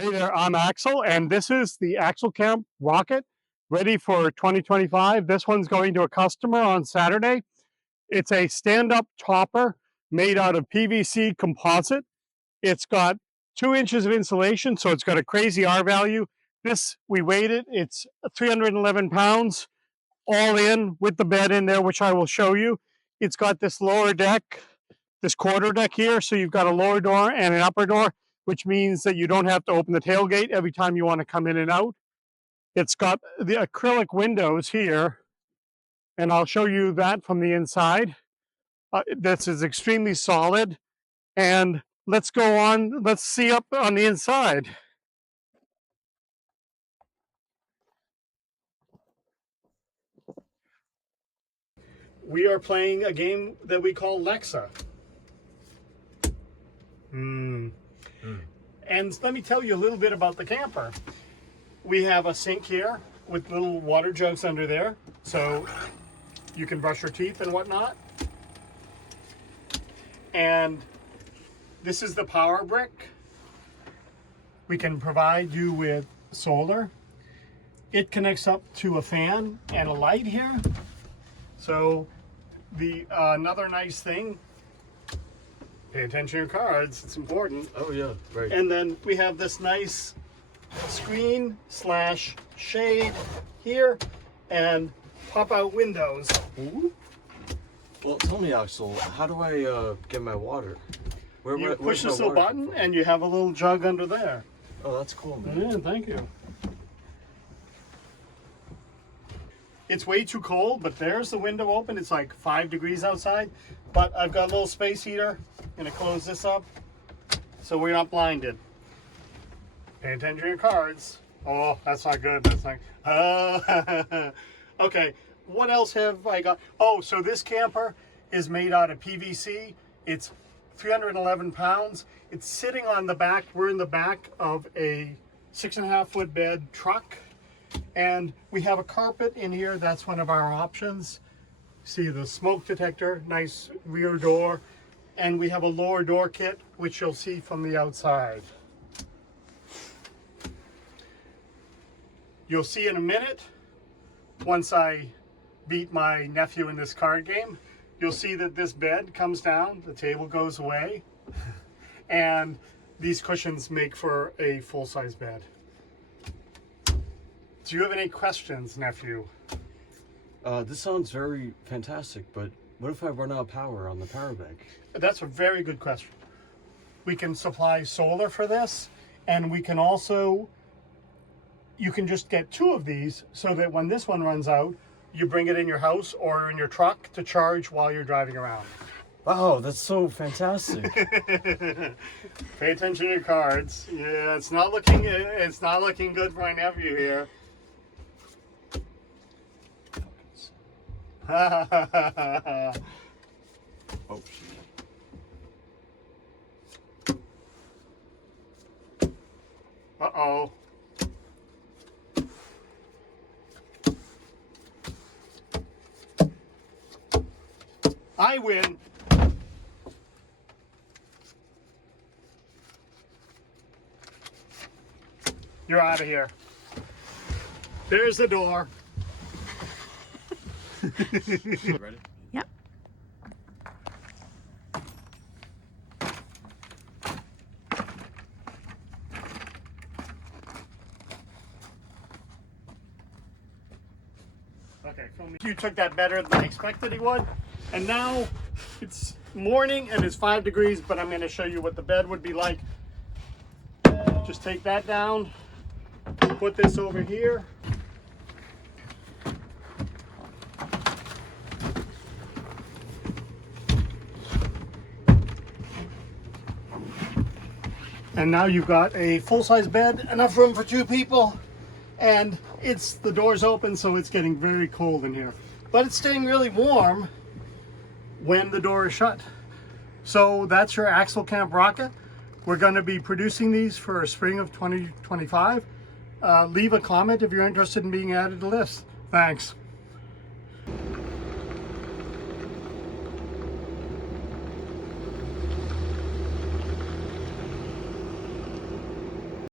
Hey there, I'm Axel, and this is the Axel Camp Rocket ready for 2025. This one's going to a customer on Saturday. It's a stand-up topper made out of PVC composite. It's got 2 inches of insulation, so it's got a crazy R value. This, we weighed it, it's 311 pounds all in with the bed in there, which I will show you. It's got this lower deck, this quarter deck here, so you've got a lower door and an upper door, which means that you don't have to open the tailgate every time you want to come in and out. It's got the acrylic windows here, and I'll show you that from the inside. This is extremely solid, and let's go on, let's see up on the inside. We are playing a game that we call Lexa. And let me tell you a little bit about the camper. We have a sink here with little water jugs under there, so you can brush your teeth and whatnot. And this is the power brick. We can provide you with solar. It connects up to a fan and a light here. So the another nice thing, pay attention to your cards, it's important. Oh yeah, right. And then we have this nice screen slash shade here and pop out windows. Ooh. Well, tell me, Axel, how do I get my water? You push this little button and you have a little jug under there. Oh, that's cool, man. Yeah, thank you. It's way too cold, but there's the window open. It's like 5 degrees outside, but I've got a little space heater. I'm gonna close this up so we're not blinded. Pay attention to your cards. Oh, that's not good. That's not. Okay, what else have I got? Oh, so this camper is made out of PVC. It's 311 pounds. It's sitting on the back. We're in the back of a 6.5 foot bed truck. And we have a carpet in here. That's one of our options. See the smoke detector, nice rear door. And we have a lower door kit, which you'll see from the outside. You'll see in a minute, once I beat my nephew in this card game, you'll see that this bed comes down, the table goes away, and these cushions make for a full-size bed. Do you have any questions, nephew? This sounds very fantastic, but what if I run out of power on the power bank? That's a very good question. We can supply solar for this, and we can also, you can just get 2 of these so that when this one runs out, you bring it in your house or in your truck to charge while you're driving around. Wow, that's so fantastic. Pay attention to your cards. Yeah, it's not looking good for my nephew here. Oh, Uh-oh. I win. You're out of here. There's the door. Ready? Yep. Okay, you took that better than I expected he would. And now it's morning and it's 5 degrees, but I'm going to show you what the bed would be like. Just take that down, put this over here. And now you've got a full-size bed, enough room for 2 people, and the door's open, so it's getting very cold in here. But it's staying really warm when the door is shut. So that's your Axel Camp Rocket. We're going to be producing these for spring of 2025. Leave a comment if you're interested in being added to the list. Thanks.